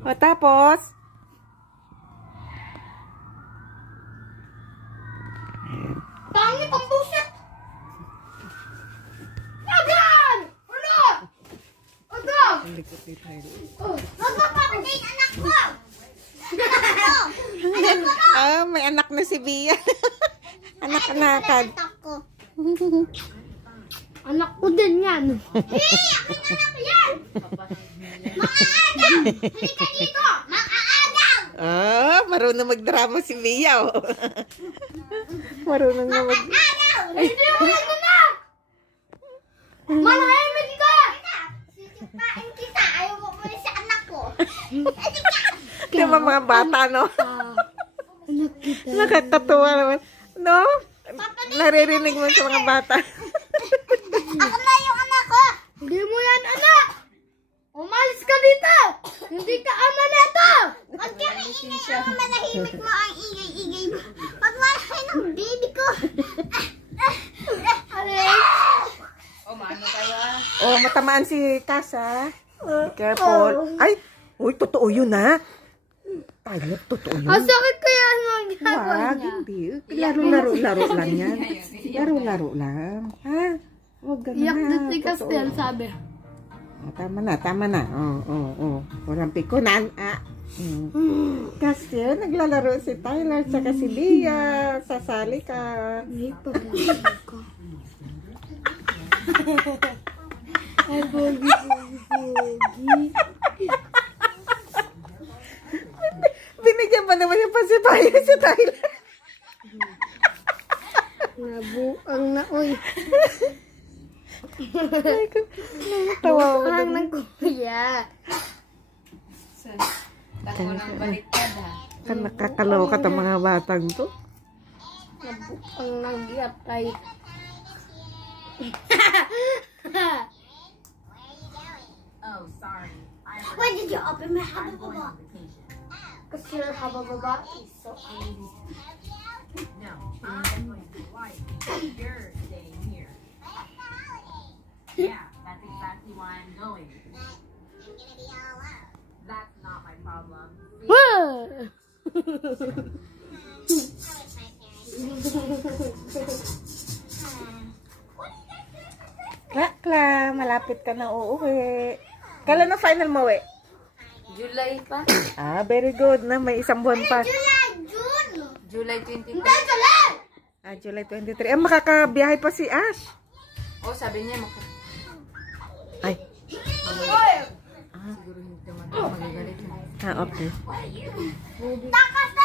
O tapos? Pangit ang buset! Agan! Ano? Agan! Magpapakagay anak ko! Ah, may anak na si Bia. Anak-anakan. Anak ko din yan. Hey! Aking anak yan! Mga-agaw! Halika dito! Mga-agaw! Ah, marunong magdrama si Bia. Oh. Marunong na mag... Agaw! Hindi mo ano na! Manahimik ka! Sisipain kita! Ayaw mo muli sa anak ko! Di ba mga bata, no? Anak kita. Nakakatuwa naman. No? Naririnig mo sa mga bata. Ako na yung anak ko! Hindi mo yan anak! Umalis ka dito! Hindi ka ama neto! Huwag ka maingay ako, manahimik mo ang ingay-ingay mo. Pag wala kayo ng baby ko. Oh, matamaan si Kasa. Careful. Ay, uy, totoo yun, ha? Tayo, totoo yun. Ang sakit kaya ang ginagawa Wag, niya. hindi. Laro-laro lang yan. Laro-laro lang. Ha? Huwag ganun Iyak na. din si Totoo. Castel, sabi. Ah, tama na, tama na. Oo. Walang pikunan. Castel, naglalaro si Tyler sa si Bia. Sasali ka. May pag-ibig ko. Ay, bogi. Binigyan pa naman yung pasipayo si Tyler. Nabuang na, uy. Tawa ko Buang na. ng kuya. Kan nakakaloka tong mga batang to. Nabuang ng yatay. Oh, sorry. Why did you open my habababa? Because your habababa is so angry. No, I'm going to fly. You're staying here. Yeah, that's exactly why I'm going. That's not my problem. Kla, malapit ka na uuwi. Kailan na final mo, we? July pa? Ah, very good na. May isang buwan pa. June! July 23. Hindi, July! Ah, July 23. Makakabiyahe pa si Ash. Oh, sabi niya Ay. siguro hindi naman magagalit na. Ah, okay. Takas na